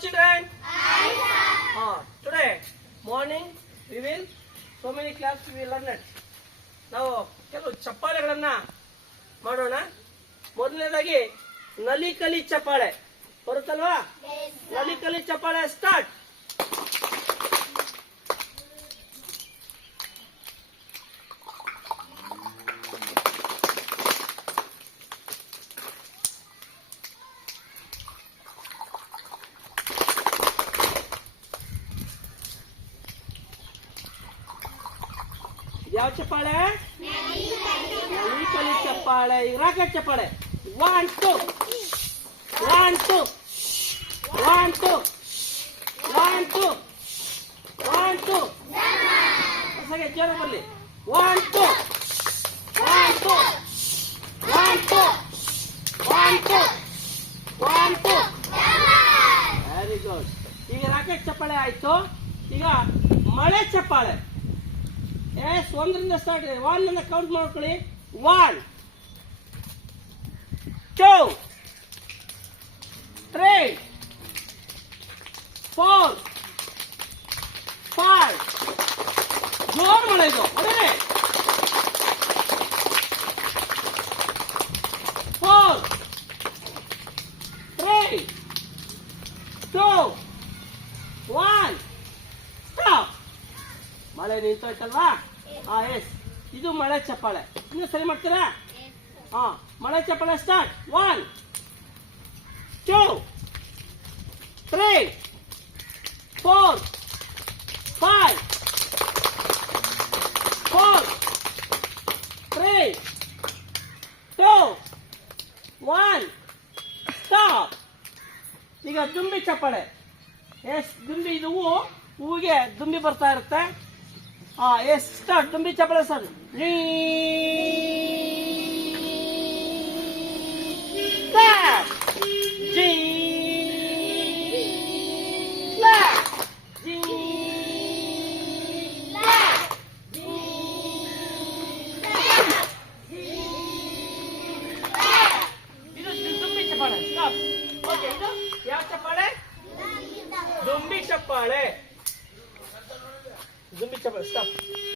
children. Ah, today morning we will so many class we will learn it. ನಾವು ಕೆಲವು ಚಪ್ಪಾಳೆಗಳನ್ನ ಮಾಡೋಣ ಮೊದಲನೇದಾಗಿ ನಲಿ chappale. ಚಪ್ಪಾಳೆ ಬರುತ್ತಲ್ವಾ ನಲಿ ಕಲಿ ಚಪ್ಪಾಳೆ ಸ್ಟಾರ್ಟ್ ಯಾವ ಚಪ್ಪಾಳೆ ಕಲಿ ಚಪ್ಪಾಳೆ ರಾಕೆಟ್ ಚಪ್ಪಾಳೆ one two one two one two one two one two ಸರಿ ಜೋರ ಬರ್ಲಿ one two one two one two one two one two very good ಈಗ ರಾಕೆಟ್ ಚಪ್ಪಾಳೆ ಆಯ್ತು ಈಗ ಮಳೆ ಚಪ್ಪಾಳೆ ಎಸ್ ಒಂದರಿಂದ ಸ್ಟಾರ್ಟ್ ಇದೆ ಒನ್ ಅನ್ನ ಕೌಂಟ್ ಮಾಡ್ಕೊಳ್ಳಿ one two three four five ಜೋರ್ ಮಳೆ ಇದು ಅದೇ ಫೋರ್ ತ್ರೀ ಟೂ ಮಳೆ ನಿಂತೋಯ್ತಲ್ವಾ ಹಾ ಎಸ್ ಇದು ಮಳೆ ಚಪ್ಪಾಳೆ. ಇನ್ನು ಸರಿ ಮಾಡ್ತೀರಾ? ಹಾ ಮಳೆ ಚಪ್ಪಾಳೆ start one two three four five four three two one stop ಈಗ ದುಂಬಿ ಚಪ್ಪಾಳೆ. ಎಸ್ ದುಂಬಿ ಇದು ಹೂವು ಹೂವಿಗೆ ದುಂಬಿ ಬರ್ತಾ ಇರುತ್ತೆ. ఎస్ స్టార్ట్ తుమ్మి చెప్పలేదు సార్ రీ Okay, you know, you have to play. Dumbi chappale. Zombie ka ba? Stop.